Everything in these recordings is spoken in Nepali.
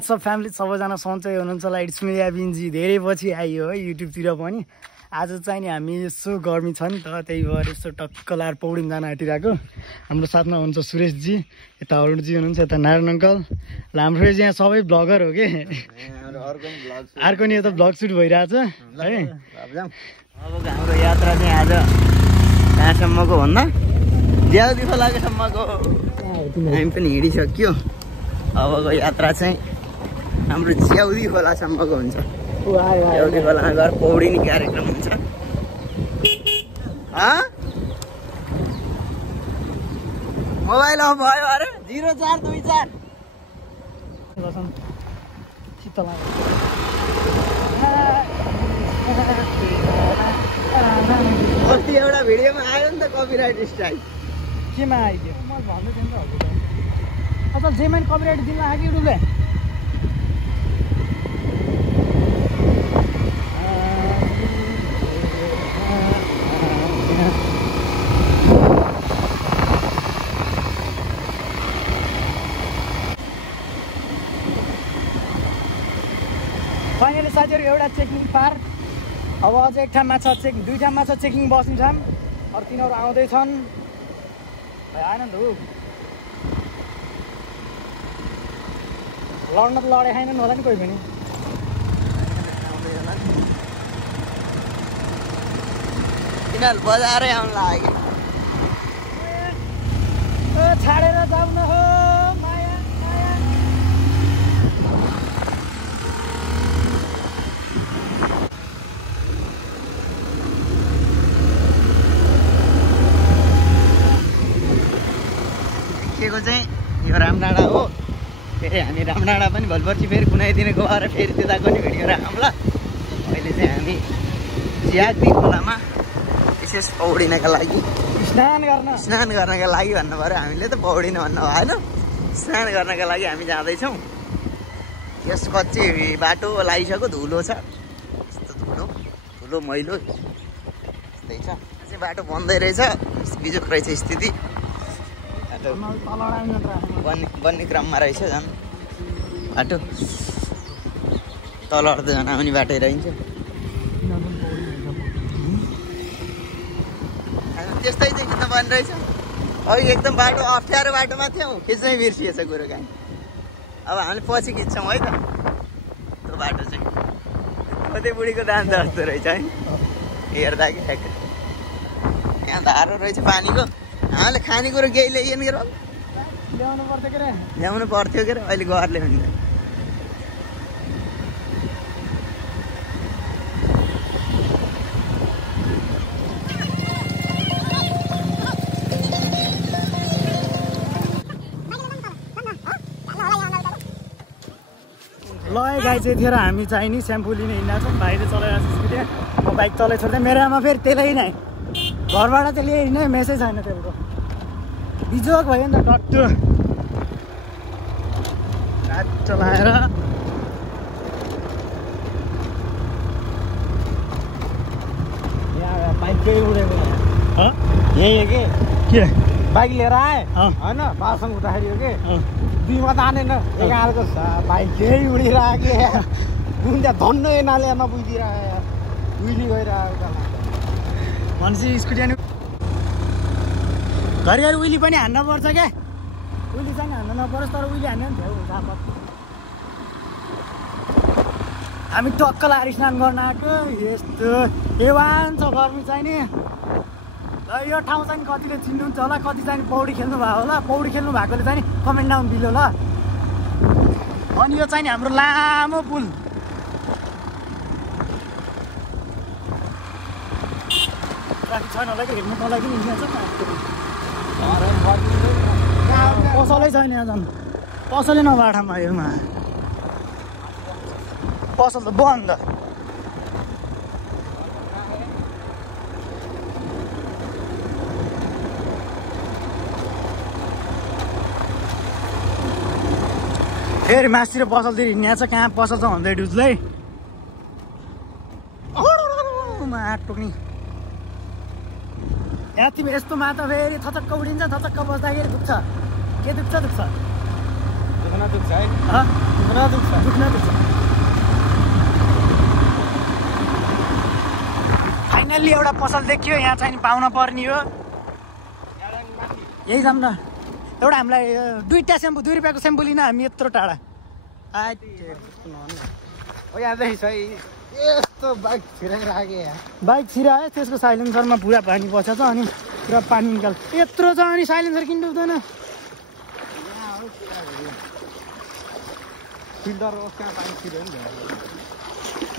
सब फ्यामिली सबैजना सन्चै हुनुहुन्छ होला। इट्स मी अबिनजी धेरै पछि आइयो है युट्युबतिर पनि। आज चाहिँ नि हामी यसो गर्मी छ नि त, त्यही भएर यसो टक्क लाएर पौडिन जान आँटिरहेको। हाम्रो साथमा हुनुहुन्छ सुरेशजी, यता अरुणजी हुनुहुन्छ, यता नारायण अङ्कल। ल हाम्रो यहाँ सबै ब्लगर हो कि, अर्को नि यता ब्लग सुट भइरहेछ है। अब हाम्रो यात्रा चाहिँ आज कहाँसम्मको भन्दा ज्याउदी खोलाकोसम्मको हामी पनि हिँडिसक्यो। अबको यात्रा चाहिँ हाम्रो च्याउदी खोलासम्मको हुन्छ। च्याउदी खोलामा गएर पौडिने कार्यक्रम हुन्छ। मोबाइल अफ भयो अरे 0424 अस्ति एउटा भिडियोमा आयो नि त कपिराइट स्ट्राइक। केमा आइदियो म भन्दै थिएँ नि त हजुर। असल जेमेन कपिराइट दिन लाग्यो उसले। फाइनली साथीहरू एउटा चेकिङ पार। अब अझ एक ठाउँमा छ चेकिङ, दुई ठाउँमा छ चेकिङ बस्ने ठाउँ। अरू तिनीहरू आउँदैछन्। आनन्द हो लड्न त लडे खाएन होला नि कोही पनि। तिनीहरू बजारै आउनु लाग्यो। छाडेर जाऊ न हो माया माया। के चाहिँ यो रामडाँडा हो। फेरि हामी रामडाँडा पनि भोलिपर्सि फेरि कुनै दिन गएर फेरि त्यताको नि भिडियो राखौँला। अहिले चाहिँ हामी च्याउदी खोलामा विशेष पौडिनका लागि स्नान गर्नका लागि भन्नु पऱ्यो। हामीले त पौडिन भन्नु भएन, स्नान गर्नका लागि हामी जाँदैछौँ। यस कच्ची बाटो लगाइसक्यो, धुलो छ, यस्तो धुलो मैलो यस्तै छ। चाहिँ बाटो बन्दै रहेछ, बिजोक रहेछ स्थिति। बन्ने क्रममा रहेछ झन् बाटो। तल त झन् आउने बाटै रहन्छ। त्यस्तै चाहिँ खिच्न पर्ने रहेछ। अघि एकदम बाटो अप्ठ्यारो बाटोमा थियौँ, खिच्नै बिर्सिएछ कुरो काहीँ। अब हामीले पछि खिच्छौँ है त। त्यो बाटो चाहिँ कतै बुढीको दान जस्तो रहेछ है हेर्दा कि ठ्याक्कै। यहाँ धारो रहेछ पानीको। हामीले खानेकुरो केही ल्याइएन के ल्याउनु पर्थ्यो के अहिले घर ल्याउने। ल गाई चाहिँ थिएर हामी चाहिँ नि स्याम्पू लिने हिँड्दा छौँ। भाइले चलाइरहेको छ स्कुटी, म बाइक तलै छोड्दै। मेरो आमा फेरि त्यसलाई नै घरबाट चाहिँ ल्याइ हिँड्ने मेसै छैन त्यसको। बिजोक भयो नि त टट्टु रात चलाएर। बाइक केही उडेको यही हो के बाइक लिएर आएँ होइन, बासँग उठाखेरि हो कि दुईमा तानेन एघारको बाइक केही उडिरहेको हुन्छ। धन्न एनाले नबुझिरहेको उइली गइरहेको भनेपछि स्कुटी अनि घरिघरि उइली पनि हान्न पर्छ क्या। उइली चाहिँ हान्न नपरोस्, तर उइली हान्यो नि त। हामी टक्क लाएर स्नान गर्न आएको। यस्तो हेवान छ गर्मी चाहिँ नि। यो ठाउँ चाहिँ कतिले चिन्नुहुन्छ होला, कति चाहिँ पौडी खेल्नु भएको होला। पौडी खेल्नु भएकोले चाहिँ कमेन्ट डाउन बिलो ल। अनि यो चाहिँ हाम्रो लामो पुल। ट्राफिक छैन होला कि हेर्नु मलाई पनि हिँड्छ पसलै छैन यहाँ झन् पसलै नबाठामा योमा पसल त बन्द फेरि मासतिर पसलतिर हिँड्ने छ कहाँ पसल छ भन्दै डुज्लै टोक्नी यहाँ तिमी यस्तो माता फेरि थचक्क उडिन्छ थचक्क बस्दाखेरि दुख्छ के दुख्छ दुख्न दुख्छ फाइनल्ली एउटा पसल देखियो यहाँ चाहिँ पाउन पर्ने हो यही जाऊँ न एउटा हामीलाई 2टा सेम्पू 2 रुपियाँको सेम्पू लिन हामी यत्रो टाढा यस्तो बाइक छिराइराखेँ बाइक छिरायो त्यसको साइलेन्सरमा पुरा पानी पसेको छ अनि पुरा पानी निकाल यत्रो छ अनि साइलेन्सर किन डुब्दैन फिल्टर कहाँ पानी छिर्यो नि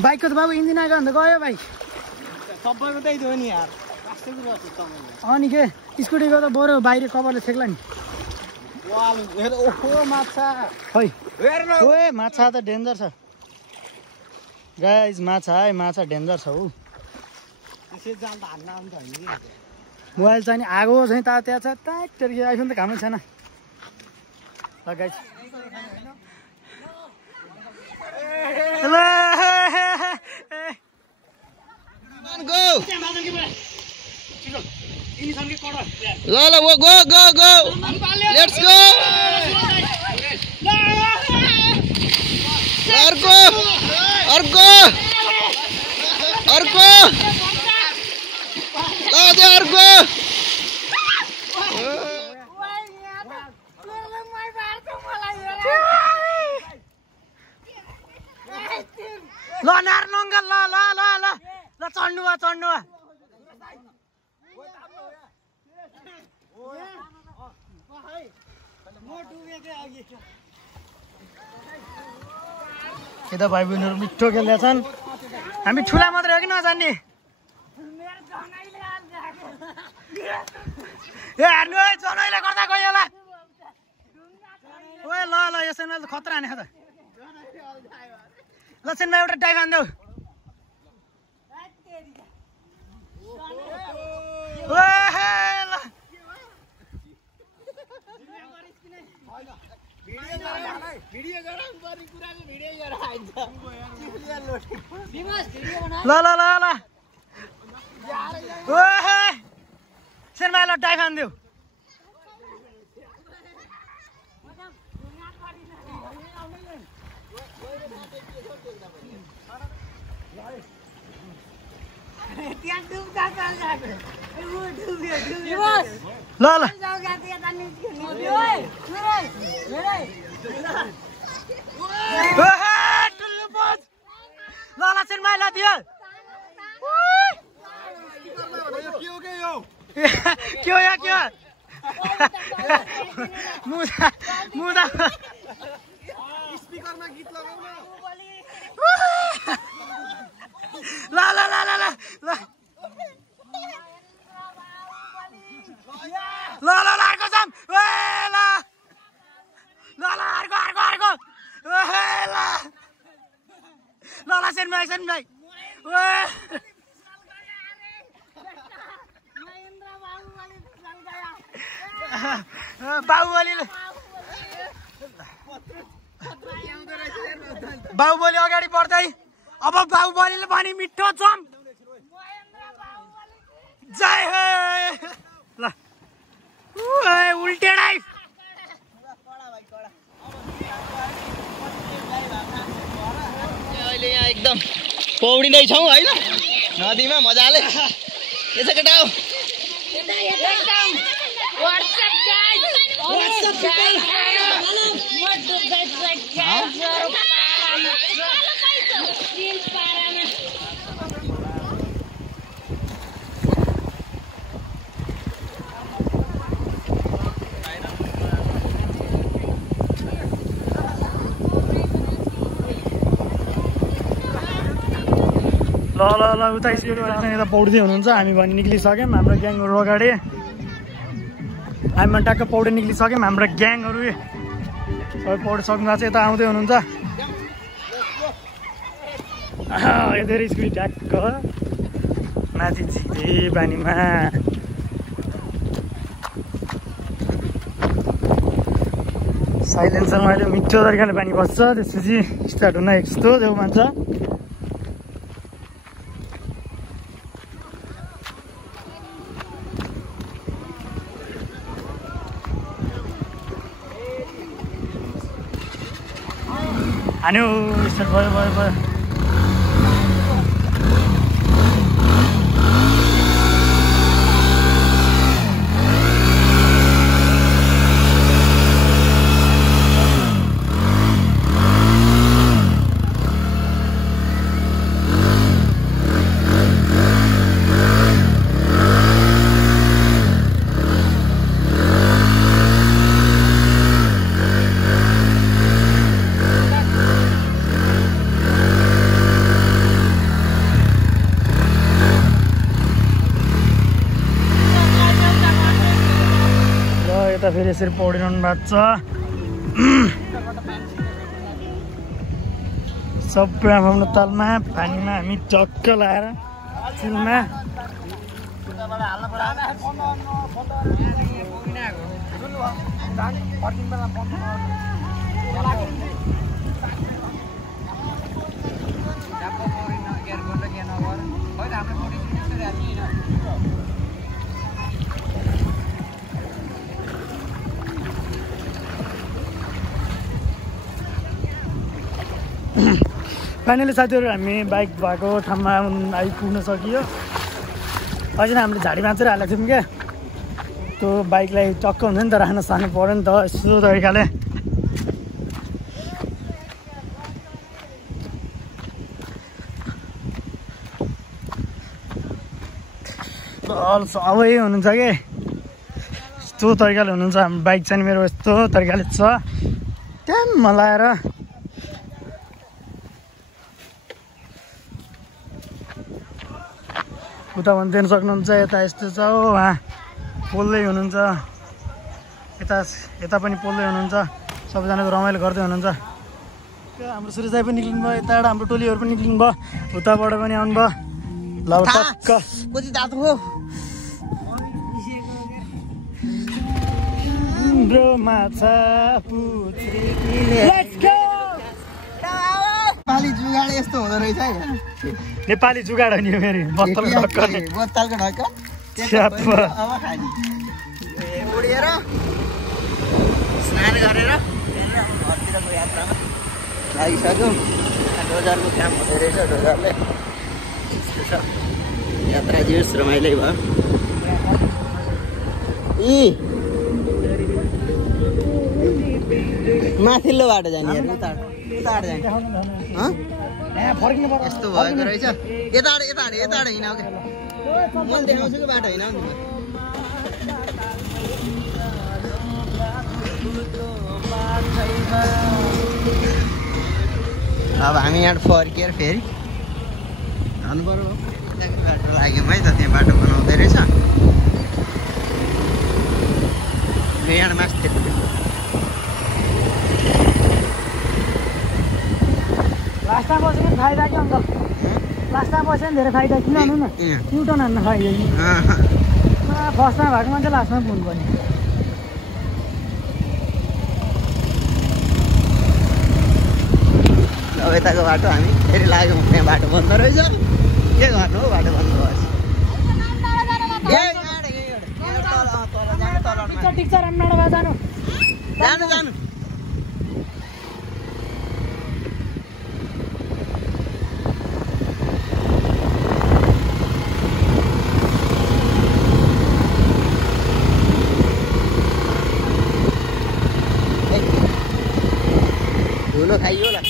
बाइकको त बाबु इन्जिन आएको अन्त गयो बाइक सबैको त्यही थियो नि यार अनि के स्कुटीको त बरु बाहिर कभरले छेक्ला नि ओहो माछा खै ओए माछा त डेन्जर छ गाइस माछा है माछा डेन्जर छ हौ मोबाइल चाहिँ आगो चाहिँ तात्या छ टाइटर आइफोन त कामै छैन ल गाइस ल go go go let's go अर्को अर्को अर्को अर्को ल नार्नङ्ग ल ल ल ल ल चढ्नु भयो चढ्नु भयो यता भाइ बहिनीहरू मिठो खेल्दैछन् हामी ठुला मात्रै हो कि नजान्ने ए हार्नु है जनैले गर्दा गयो होला ओए ल ल यसैमा त खतरा हाने त ल सेनमा एउटा टाइम हान्देऊ ल ल ल ल ल सेनमा ल टाइम हान्देऊ ल ल ल सेनमा ल दियो के हो या के हो मुदा मुदा स्पिकरमा गीत लगाउन ल ल ल ल ल ल ल ल अर्को जाम ए ल ल ल अर्को अर्को अर्को ए ल ल ल सेन भाइ बाहुबली अगाडि बढ्दै अब बाहुबलीले भने मिठो चम जय हो ल उल्टे डाइभ अहिले यहाँ एकदम पौडिँदै छौँ होइन नदीमा मजाले के छ केटा हो ल ल ल ल उता स्पिड गरेर यता पौड्दै हुनुहुन्छ हामी भने निक्लिसक्यौँ हाम्रो ग्याङहरू अगाडि हामी टक्क पौडी निक्लिसक्यौँ हाम्रो ग्याङहरू सबै पौडी सक्नु भएको छ यता आउँदै हुनुहुन्छ यो धेरै स्पिड ट्याक्क माथि झिरे पानीमा साइलेन्सरमा अहिले मिठो तरिकाले पानी बस्छ त्यसपछि स्टार्ट हुन यस्तो देउ मान्छ हान्यो स्टार्ट भयो भयो भयो फेरि यसरी पौडिरहनु भएको छ सबै आफ्नो तालमा पानीमा हामी चक्क लाएर चिलमा फाइनली साथीहरू हामी बाइक भएको ठाउँमा आइपुग्न सकियो अझै हामीले झाडी बाँचेर हालेको थियौँ क्या त्यो बाइकलाई टक्क हुन्छ नि त राख्न सानो पऱ्यो नि त यस्तो तरिकाले सबै हुनुहुन्छ कि यस्तो तरिकाले हुनुहुन्छ हाम्रो बाइक चाहिँ मेरो यस्तो तरिकाले छ त्यहाँ मलाएर उता भने देख्न सक्नुहुन्छ यता यस्तो छ हो उहाँ पोल्दै हुनुहुन्छ यता पनि पोल्दै हुनुहुन्छ सबैजनाको रमाइलो गर्दै हुनुहुन्छ हाम्रो सुरेश दाइ पनि निक्लिनु भयो यताबाट हाम्रो टोलीहरू पनि निक्लिनु भयो उताबाट पनि आउनुभयो ल टक्क ब्रो माछा नेपाली जुगाड यस्तो हुँदो रहेछ है नेपाली जुगाड हो नि फेरि बोतलको ढक्कन उडेर स्नान गरेर घरतिरको यात्रामा लागिसक्यो डोजरको काम हुँदो रहेछ डोजरले यात्रा जियोस् रमाइलै भयो माथिल्लो बाटो जाने उताबाट जाने यस्तो भएको रहेछ यताबाट हिँडाउ क्या मैले देखाउँछु कि बाटो हिँडाउ नि अब हामी यहाँ फर्केर फेरि जानु पर्यो बाटो लाग्यौँ है त त्यहाँ बाटो बनाउँदै रहेछ यहाँ मास्टर लास्टमा बस्यो भने फाइदा कि अङ्कल लास्टमा बस्यो भने धेरै फाइदा किन भन्नु न युटर्न हान्न फाइदा कि फर्स्टमा भएको मान्छे लास्टमा पुग्नु पर्ने अब यताको बाटो हामी फेरि लाग्यौँ त्यहाँ बाटो बन्द रहेछ के गर्नु हौ बाटो बन्द भएछ ठिक छ रामनाडा जानु जानु जानु धुलो खाइयो होला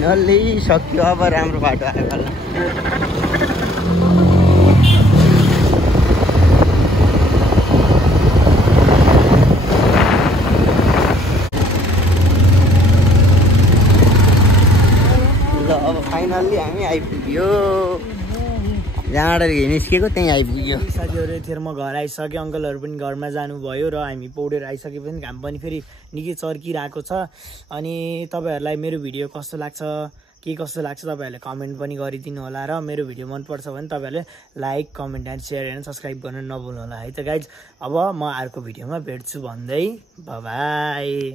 फाइनल्ली सक्यो अब राम्रो बाटो आयो होला ल अब फाइनल्ली हामी आइपुग्यो जहाँबाट निस्केको त्यहीँ आइपुग्यो साथीहरू यतिखेर म घर आइसकेँ अङ्कलहरू पनि घरमा जानुभयो र हामी पौडेर आइसकेपछि घाम पनि फेरि निकै चर्किरहेको छ अनि तपाईँहरूलाई मेरो भिडियो कस्तो लाग्छ के कस्तो लाग्छ तपाईँहरूले कमेन्ट पनि गरिदिनु होला र मेरो भिडियो मनपर्छ भने तपाईँहरूले like comment and share and subscribe गर्न नभुल्नु होला है त गाइज अब म अर्को भिडियोमा भेट्छु भन्दै बाई